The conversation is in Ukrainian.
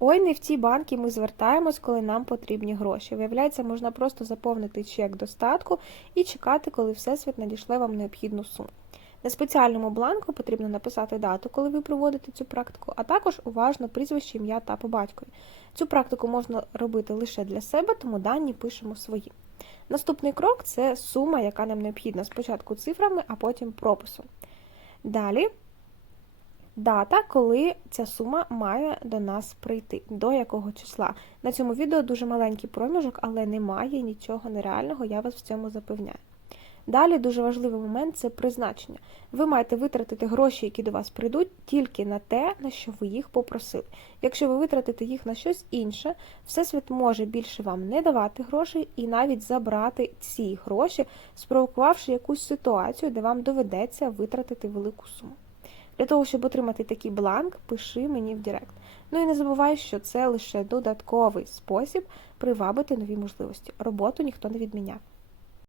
Ой, не в ті банки ми звертаємось, коли нам потрібні гроші. Виявляється, можна просто заповнити чек достатку і чекати, коли Всесвіт надішле вам необхідну суму. На спеціальному бланку потрібно написати дату, коли ви проводите цю практику, а також уважно прізвище, ім'я та по батькові. Цю практику можна робити лише для себе, тому дані пишемо свої. Наступний крок це сума, яка нам необхідна спочатку цифрами, а потім прописом. Далі дата, коли ця сума має до нас прийти, до якого числа. На цьому відео дуже маленький проміжок, але немає нічого нереального, я вас в цьому запевняю. Далі дуже важливий момент це призначення. Ви маєте витратити гроші, які до вас прийдуть, тільки на те, на що ви їх попросили. Якщо ви витратите їх на щось інше, Всесвіт може більше вам не давати грошей і навіть забрати ці гроші, спровокувавши якусь ситуацію, де вам доведеться витратити велику суму. Для того, щоб отримати такий бланк, пиши мені в Директ. Ну і не забувай, що це лише додатковий спосіб привабити нові можливості. Роботу ніхто не відміняв.